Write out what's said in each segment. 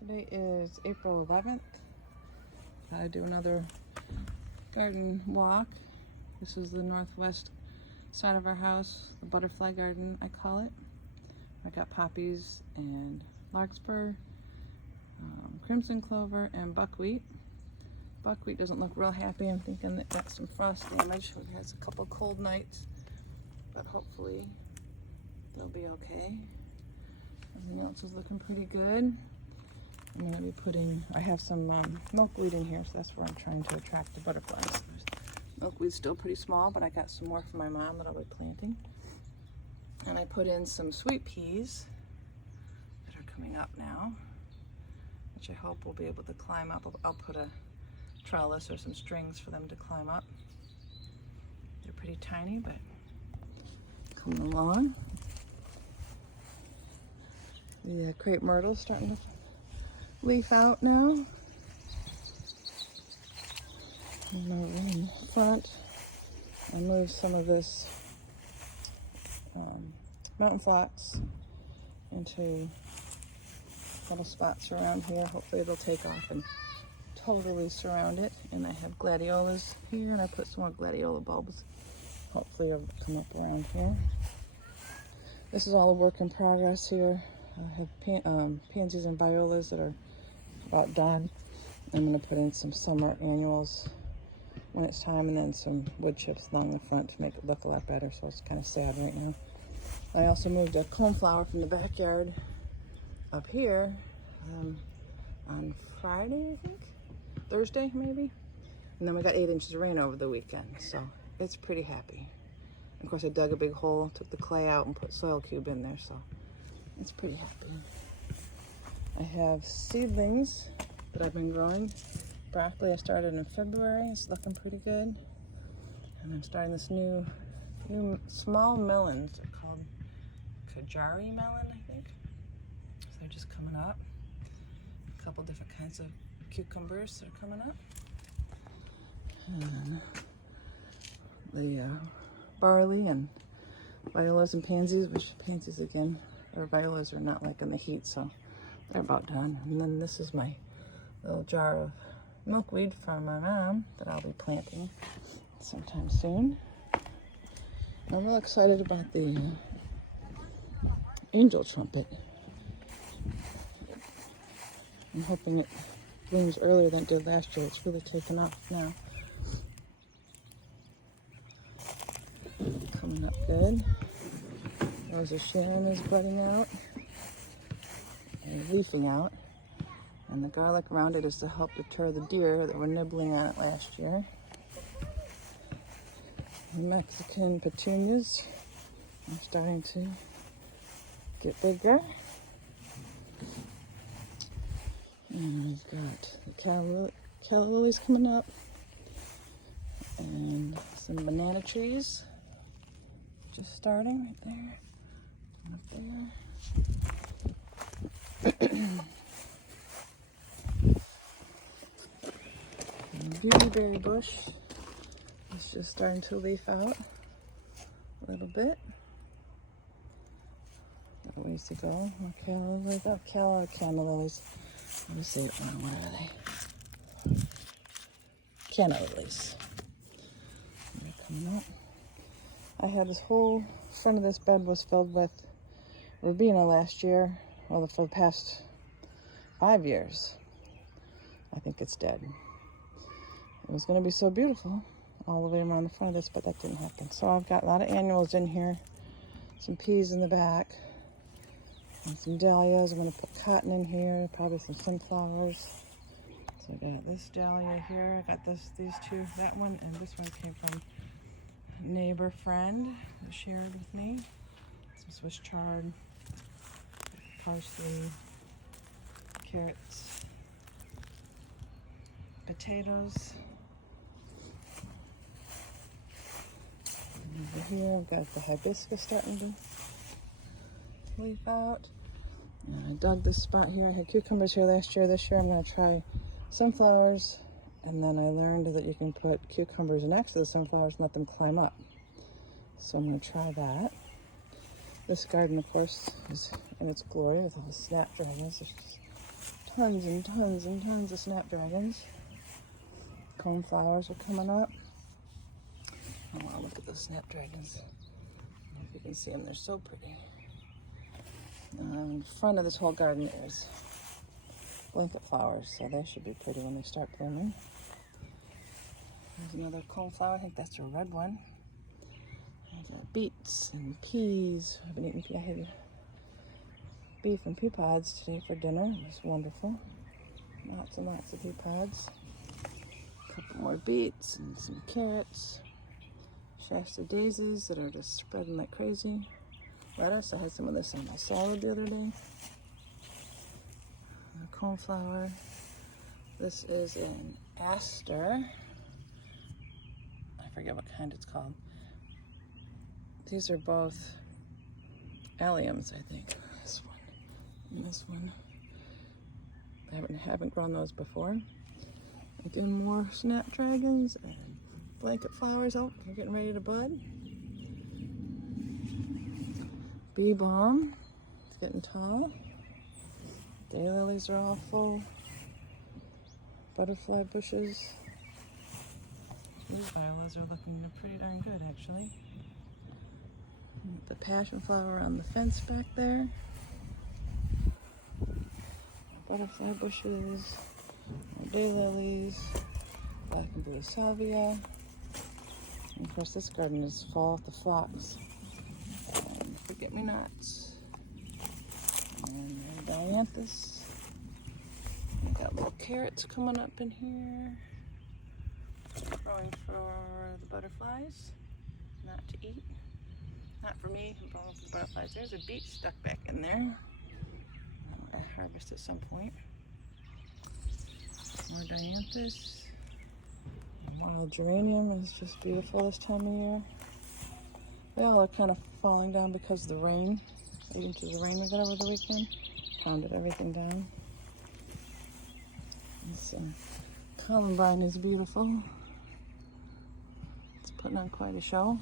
Today is April 11th. I do another garden walk. This is the northwest side of our house, the butterfly garden, I call it. I got poppies and larkspur, crimson clover, and buckwheat. Buckwheat doesn't look real happy. I'm thinking it got some frost damage. It has a couple cold nights, but hopefully they'll be okay. Everything else is looking pretty good. I'm going to be putting, I have some milkweed in here, so that's where I'm trying to attract the butterflies. Milkweed's still pretty small, but I got some more from my mom that I'll be planting. And I put in some sweet peas that are coming up now, which I hope will be able to climb up. I'll put a trellis or some strings for them to climb up. They're pretty tiny, but coming along. The crepe myrtle's starting to leaf out now. And over in front, I moved some of this mountain phlox into little spots around here. Hopefully it'll take off and totally surround it. And I have gladiolas here, and I put some more gladiola bulbs. Hopefully it'll come up around here. This is all a work in progress here. I have pansies and violas that are about done. I'm going to put in some summer annuals when it's time, and then some wood chips along the front to make it look a lot better, so it's kind of sad right now. I also moved a coneflower from the backyard up here on Friday, I think? Thursday, maybe? And then we got 8 inches of rain over the weekend, so it's pretty happy. And of course, I dug a big hole, took the clay out, and put soil cube in there, so it's pretty happy. I have seedlings that I've been growing. Broccoli I started in February. It's looking pretty good. And I'm starting this new small melons. They're called Kajari melon, I think. So they're just coming up. A couple different kinds of cucumbers that are coming up. And the barley and violas and pansies, which pansies again, or violas are not liking the heat, so they're about done. And then this is my little jar of milkweed from my mom that I'll be planting sometime soon. I'm real excited about the angel trumpet. I'm hoping it blooms earlier than it did last year. It's really taken off now. Coming up good. Rose of Sharon is budding out and leafing out. And the garlic around it is to help deter the deer that were nibbling on it last year. The Mexican petunias are starting to get bigger. And we've got the calla lilies coming up. And some banana trees just starting right there. And up there. Beautyberry bush is just starting to leaf out a little bit. Got ways to go. More calla lilies. Oh, calla lilies. Let me see it. What are they? Canna lilies. They're coming up. I had this whole front of this bed was filled with Rubina last year. Well, for the past 5 years. I think it's dead. It was going to be so beautiful all the way around the front of this, but that didn't happen. So I've got a lot of annuals in here, some peas in the back, and some dahlias. I'm going to put cotton in here, probably some sunflowers. So I got this dahlia here. I got these two, that one, and this one came from a neighbor friend who shared with me. Some Swiss chard, parsley, carrots, potatoes. Over here, I've got the hibiscus starting to leaf out. And I dug this spot here. I had cucumbers here last year. This year I'm going to try sunflowers. And then I learned that you can put cucumbers next to the sunflowers and let them climb up. So I'm going to try that. This garden, of course, is in its glory with all the snapdragons. There's just tons and tons and tons of snapdragons. Coneflowers are coming up. Oh wow, look at those snapdragons. I don't know if you can see them, they're so pretty. In front of this whole garden is blanket flowers, so they should be pretty when they start blooming. There's another coneflower, I think that's a red one. I got beets and peas. I had beef and pea pods today for dinner. It was wonderful. Lots and lots of pea pods. A couple more beets and some carrots. Shasta daisies that are just spreading like crazy. Lettuce, I had some of this on my salad the other day. A coneflower. This is an aster. I forget what kind it's called. These are both alliums, I think. This one and this one. I haven't grown those before. Again, more snapdragons and blanket flowers. Oh, they're getting ready to bud. Bee balm, it's getting tall. Daylilies are all full. Butterfly bushes. These violas are looking pretty darn good, actually. The passion flower on the fence back there. Butterfly bushes, daylilies, black and blue salvia. And of course, this garden is fall with the phlox. Forget-me-nots. And dianthus. I got little carrots coming up in here. Growing for the butterflies, not to eat. Not for me, but for the butterflies. There's a beet stuck back in there. I'll harvest at some point. More dianthus. Wild geranium is just beautiful this time of year. They all are kind of falling down because of the rain. 8 inches of rain we got over the weekend. Pounded everything down. This columbine is beautiful. It's putting on quite a show.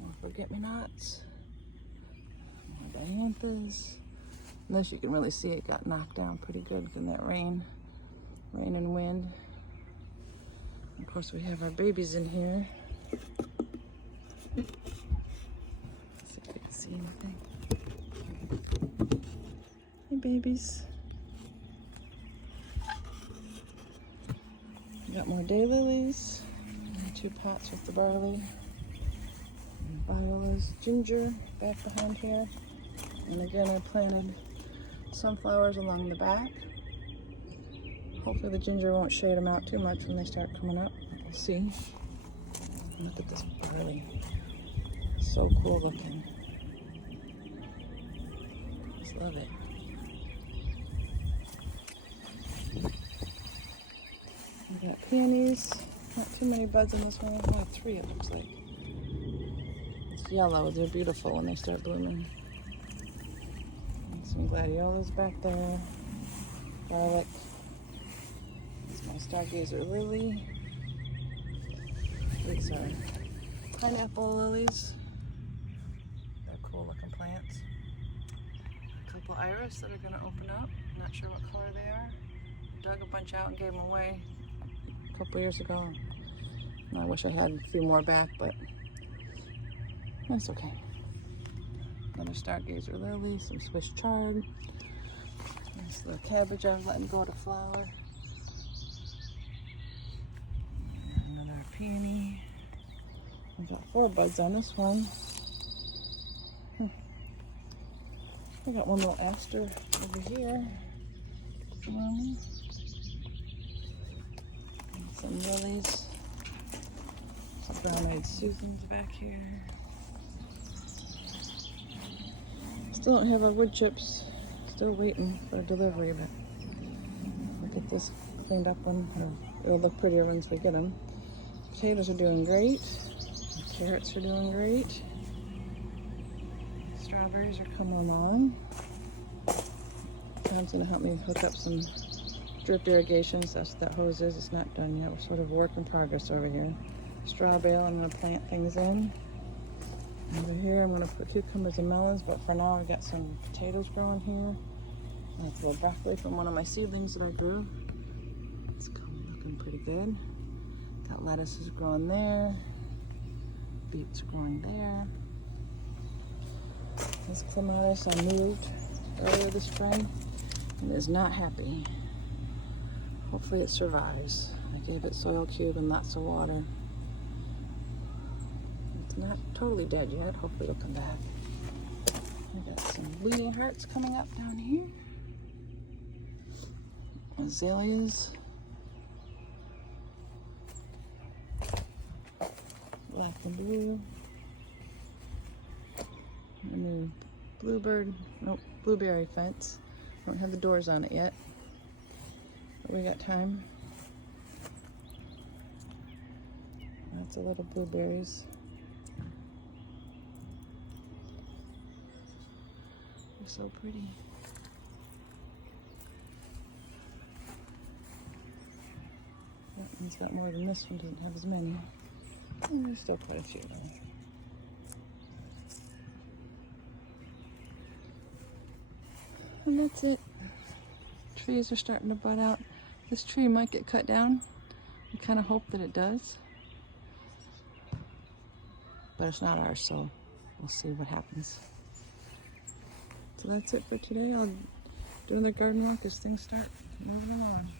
And forget-me-nots. More dianthus. And this you can really see it got knocked down pretty good in that rain and wind. Of course, we have our babies in here. Let's see if we can see anything. Hey, babies. We got more daylilies. 2 pots with the barley. And violas, ginger back behind here. And again, I planted sunflowers along the back. Hopefully the ginger won't shade them out too much when they start coming up. We'll see. Look at this barley. So cool looking. Just love it. We got peonies. Not too many buds in this one. I have 3 it looks like. It's yellow. They're beautiful when they start blooming. And some gladiolas back there. Garlic. My stargazer lily. Oops, sorry. Pineapple lilies. They're cool looking plants. A couple iris that are going to open up. Not sure what color they are. Dug a bunch out and gave them away a couple years ago. And I wish I had a few more back, but that's okay. Another stargazer lily, some Swiss chard. Nice little cabbage I'm letting go to flower. Peony. I've got 4 buds on this one. I got one little aster over here. Some lilies. Some brown-eyed Susans back here. Still don't have our wood chips. Still waiting for delivery, but we'll get this cleaned up one. It'll look prettier once we get them. Potatoes are doing great. Carrots are doing great. Strawberries are coming along. Tom's gonna help me hook up some drip irrigations. That's what that hose is. It's not done yet. We're sort of work in progress over here. Straw bale, I'm gonna plant things in. Over here, I'm gonna put cucumbers and melons, but for now I got some potatoes growing here. Like the broccoli from one of my seedlings that I grew. It's looking pretty good. That lettuce is growing there. Beet's growing there. This clematis I moved earlier this spring and is not happy. Hopefully it survives. I gave it soil cube and lots of water. It's not totally dead yet. Hopefully it'll come back. I got some bleeding hearts coming up down here. Azaleas. Black and blue. A new blueberry fence. Don't have the doors on it yet, but we got time. Lots of little blueberries. They're so pretty. That one's got more than this one, doesn't have as many. And there's still quite a few though. And that's it. Trees are starting to bud out. This tree might get cut down. We kind of hope that it does. But it's not ours, so we'll see what happens. So that's it for today. I'll do another garden walk as things start moving along.